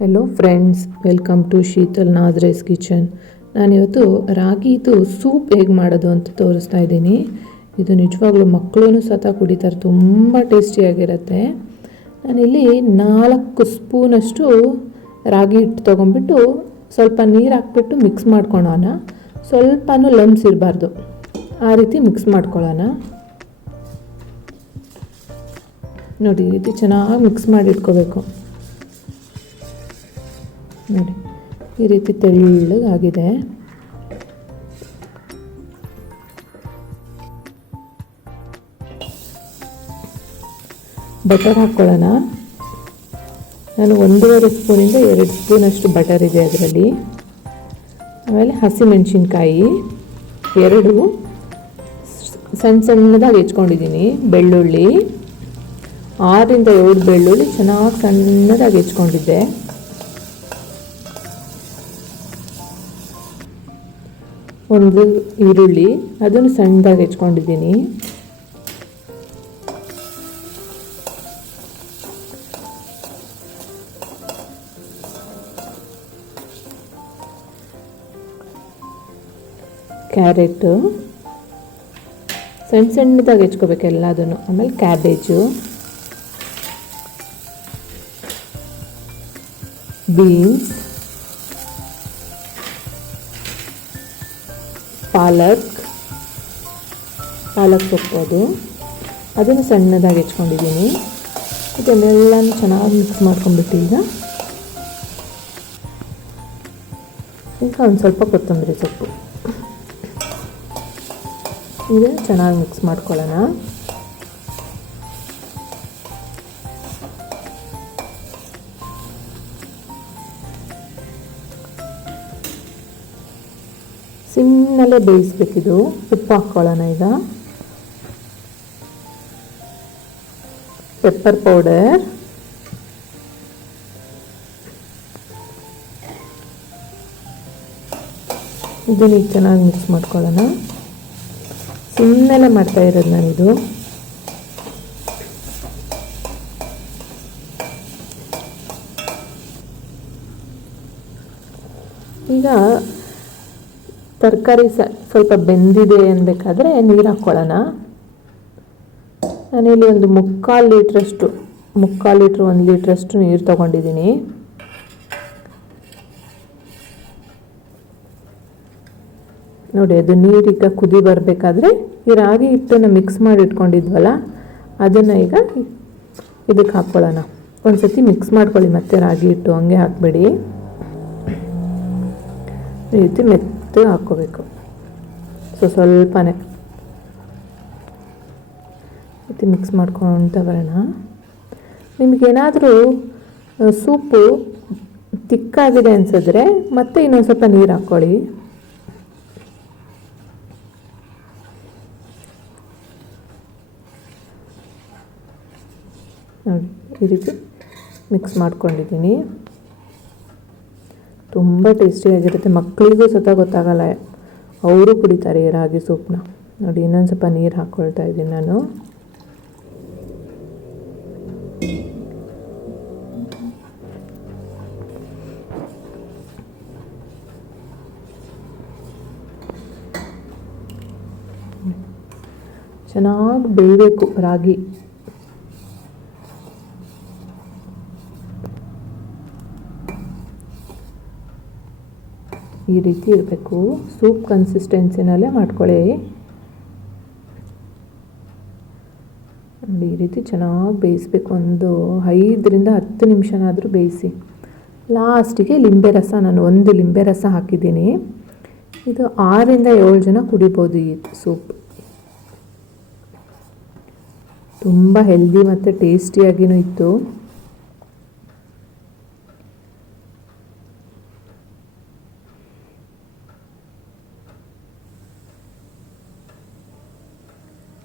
Hello friends, welcome to Sheetal Nazres kitchen. ನಾನಿವತ್ತು ರಾಗಿದು soup ಹೇಗೆ ಮಾಡೋದು ಅಂತ ತೋರಿಸ್ತಾ ಇದ್ದೀನಿ. ಇದು ನಿಜವಾಗ್ಲೂ ಮಕ್ಕಳು ಸಹ ಕುಡಿತಾರೆ, ತುಂಬ ಟೇಸ್ಟಿಯಾಗಿರುತ್ತೆ. ನಾನಿಲ್ಲಿ 4 ಸ್ಪೂನಷ್ಟು ರಾಗಿ ಹಿಟ್ಟು ತೊಗೊಂಡ್ಬಿಟ್ಟು ಸ್ವಲ್ಪ ನೀರು ಹಾಕ್ಬಿಟ್ಟು ಮಿಕ್ಸ್ ಮಾಡ್ಕೊಳ್ಳೋಣ. ಸ್ವಲ್ಪನೂ ಲಮ್ಸ್ ಇರಬಾರ್ದು, ಆ ರೀತಿ ಮಿಕ್ಸ್ ಮಾಡ್ಕೊಳ್ಳೋಣ. ನೋಡಿ, ಈ ರೀತಿ ಚೆನ್ನಾಗಿ ಮಿಕ್ಸ್ ಮಾಡಿ ಇಟ್ಕೋಬೇಕು. ನೋಡಿ, ಈ ರೀತಿ ತೆಳ್ಳಗಾಗಿದೆ. ಬಟರ್ ಹಾಕ್ಕೊಳ್ಳೋಣ. ನಾನು 1.5 ಸ್ಪೂನಿಂದ 2 ಸ್ಪೂನಷ್ಟು ಬಟರ್ ಇದೆ ಅದರಲ್ಲಿ. ಆಮೇಲೆ ಹಸಿಮೆಣಸಿನ್ಕಾಯಿ 2 ಸಣ್ಣದಾಗಿ ಹೆಚ್ಕೊಂಡಿದ್ದೀನಿ. ಬೆಳ್ಳುಳ್ಳಿ 6ರಿಂದ 7 ಬೆಳ್ಳುಳ್ಳಿ ಚೆನ್ನಾಗಿ ಸಣ್ಣದಾಗಿ ಹೆಚ್ಕೊಂಡಿದ್ದೆ. ಒಂದು ಈರುಳ್ಳಿ, ಅದನ್ನು ಸಣ್ಣದಾಗಿ ಹೆಚ್ಕೊಂಡಿದ್ದೀನಿ. ಕ್ಯಾರೆಟು ಸಣ್ಣದಾಗಿ ಹೆಚ್ಕೋಬೇಕು ಎಲ್ಲದನ್ನು. ಆಮೇಲೆ ಕ್ಯಾಬೇಜು, ಬೀನ್ಸ್, ಪಾಲಕ್ ಸೊಪ್ಪು, ಅದನ್ನು ಸಣ್ಣದಾಗಿ ಹೆಚ್ಕೊಂಡಿದ್ದೀನಿ. ಇದನ್ನೆಲ್ಲನೂ ಚೆನ್ನಾಗಿ ಮಿಕ್ಸ್ ಮಾಡ್ಕೊಂಡ್ಬಿಟ್ಟು ಈಗ ಒಂದು ಸ್ವಲ್ಪ ಕೊತ್ತಂಬರಿ ಸೊಪ್ಪು, ಇದನ್ನು ಚೆನ್ನಾಗಿ ಮಿಕ್ಸ್ ಮಾಡ್ಕೊಳ್ಳೋಣ. ಸಿಮ್ನಲ್ಲೇ ಬೇಯಿಸ್ಬೇಕಿದು. ಉಪ್ಪು ಹಾಕ್ಕೊಳ್ಳೋಣ. ಈಗ ಪೆಪ್ಪರ್ ಪೌಡರ್, ಇದನ್ನು ಚೆನ್ನಾಗಿ ಮಿಕ್ಸ್ ಮಾಡ್ಕೊಳ್ಳೋಣ. ಸಿಮ್ನಲ್ಲೇ ಮಾಡ್ತಾ ಇರೋದು ನಾನಿದು. ಈಗ ತರಕಾರಿ ಸ್ವಲ್ಪ ಬೆಂದಿದೆ ಅನ್ಬೇಕಾದ್ರೆ ನೀರು ಹಾಕ್ಕೊಳ್ಳೋಣ. ನಾನಿಲ್ಲಿ ಒಂದು 1 ಲೀಟ್ರ್ 1 ಲೀಟ್ರಷ್ಟು ನೀರು ತೊಗೊಂಡಿದ್ದೀನಿ. ನೋಡಿ, ಅದು ನೀರೀಗ ಕುದಿ ಬರಬೇಕಾದ್ರೆ ಈ ರಾಗಿ ಹಿಟ್ಟನ್ನು ಮಿಕ್ಸ್ ಮಾಡಿ ಇಟ್ಕೊಂಡಿದ್ವಲ್ಲ, ಅದನ್ನು ಈಗ ಇದಕ್ಕೆ ಹಾಕ್ಕೊಳ್ಳೋಣ. ಒಂದು ಸತಿ ಮಿಕ್ಸ್ ಮಾಡ್ಕೊಳ್ಳಿ, ಮತ್ತೆ ರಾಗಿ ಹಿಟ್ಟು ಹಂಗೆ ಹಾಕಬೇಡಿ. ಈ ರೀತಿ ಮೆತ್ತಗೆ ಹಾಕ್ಕೋಬೇಕು. ಸ್ವಲ್ಪನೇ ರೀತಿ ಮಿಕ್ಸ್ ಮಾಡ್ಕೊತ ಬರೋಣ. ನಿಮಗೇನಾದರೂ ಸೂಪು ತಿಕ್ಕಾಗಿದೆ ಅನಿಸಿದ್ರೆ ಮತ್ತೆ ಇನ್ನೊಂದು ಸ್ವಲ್ಪ ನೀರು ಹಾಕ್ಕೊಳ್ಳಿ. ನೋಡಿ, ಈ ರೀತಿ ಮಿಕ್ಸ್ ಮಾಡ್ಕೊಂಡಿದ್ದೀನಿ. ತುಂಬ ಟೇಸ್ಟಿಯಾಗಿರುತ್ತೆ. ಮಕ್ಕಳಿಗೂ ಸಹ ಗೊತ್ತಾಗಲ್ಲ, ಅವರು ಕುಡಿತಾರೆ ಈ ರಾಗಿ ಸೂಪನ್ನ. ನೋಡಿ, ಇನ್ನೊಂದು ಸ್ವಲ್ಪ ನೀರು ಹಾಕ್ಕೊಳ್ತಾ ಇದ್ದೀನಿ ನಾನು. ಚೆನ್ನಾಗಿ ಬೇಯಬೇಕು ರಾಗಿ. ಈ ರೀತಿ ಇರಬೇಕು. ಸೂಪ್ ಕನ್ಸಿಸ್ಟೆನ್ಸಿನಲ್ಲೇ ಮಾಡ್ಕೊಳ್ಳಿ. ಈ ರೀತಿ ಚೆನ್ನಾಗಿ ಬೇಯಿಸ್ಬೇಕು. ಒಂದು 5ರಿಂದ 10 ನಿಮಿಷನಾದರೂ ಬೇಯಿಸಿ. ಲಾಸ್ಟಿಗೆ ಲಿಂಬೆ ರಸ, ನಾನು 1 ಲಿಂಬೆ ರಸ ಹಾಕಿದ್ದೀನಿ. ಇದು 6ರಿಂದ 7 ಜನ ಕುಡಿಬೋದು ಈ ಸೂಪ್. ತುಂಬ ಹೆಲ್ದಿ ಮತ್ತು ಟೇಸ್ಟಿಯಾಗಿಯೂ ಇತ್ತು.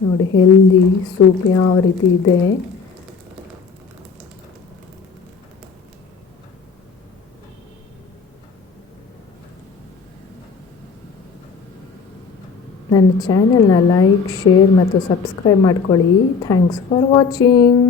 ನೋಡಿ, ಹೆಲ್ದಿ ಸೂಪ್ ಯಾವ ರೀತಿ ಇದೆ. ನನ್ನ ಚಾನೆಲ್ನ ಲೈಕ್, ಶೇರ್ ಮತ್ತು ಸಬ್ಸ್ಕ್ರೈಬ್ ಮಾಡ್ಕೊಳ್ಳಿ. Thanks for watching.